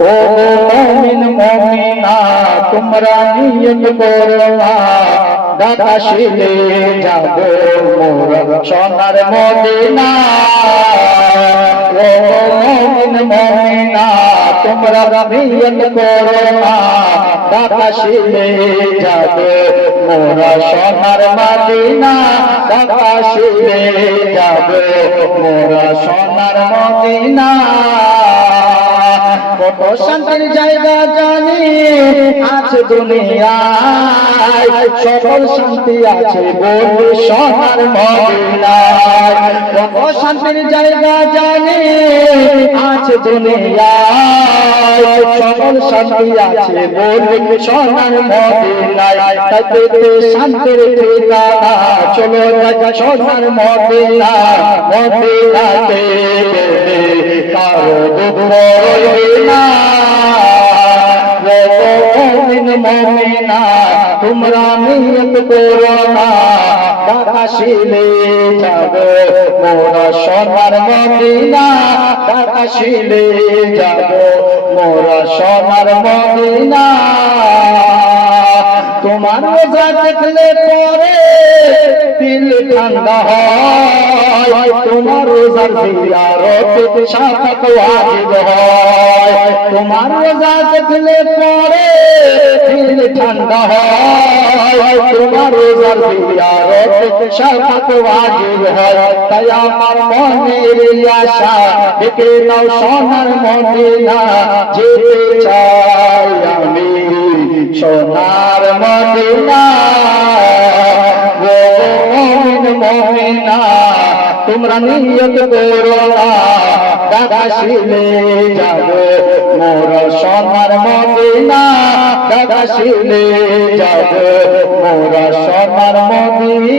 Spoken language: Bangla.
ও মুমিন মুমিনা তোমরা নিয়ত করো না দাদাশিলে যাব মোরা সোনার মদিনা ও মুমিন মুমিনা তোমরা নিয়ত করো না দাদাশিলে যাব মোরা সোনার মদিনা দাদাশিলে যাব মোরা সোনার মদিনা কত শান্তির জায়গা জানি আছে দুনিয়ায় সকল শান্তি আছে বলে সোনার মদিনায় কত শান্তির জায়গা জানি আছে দুনিয়ায় সকল শান্তি আছে বলে সোনার মদিনায় তাতে শান্তির ঠিকানা চলো যাই সোনার মদিনা মদিনাতে কারো দুঃখ রইবে মুমিনা তোমরা নিয়ত করো না দাদাশিলে যাব মোরা সোনার মদিনা দাদাশিলে যাব মোরা সোনার মদিনা তোমার রোজা দেখলে পরে দিল ঠান্ডা হয় তোমার রোজার জিয়ারত শাফাত ওয়াজিব হয় তোমার রোজা দেখলে পরে দিল ঠান্ডা হয় তোমার রোজার জিয়ারত শাফাত ওয়াজিব হয় তাই আমার মনের আশা দেখে নাও সোনার মদিনা যেতে চাই আমি সোনার মদিনা ও মুমিন মুমিনা তোমরা নিয়ত করো না দাদাশিলে যাব মোরা সোনার মদিনা দাদাশিলে যাব মোরা সোনার মদিনা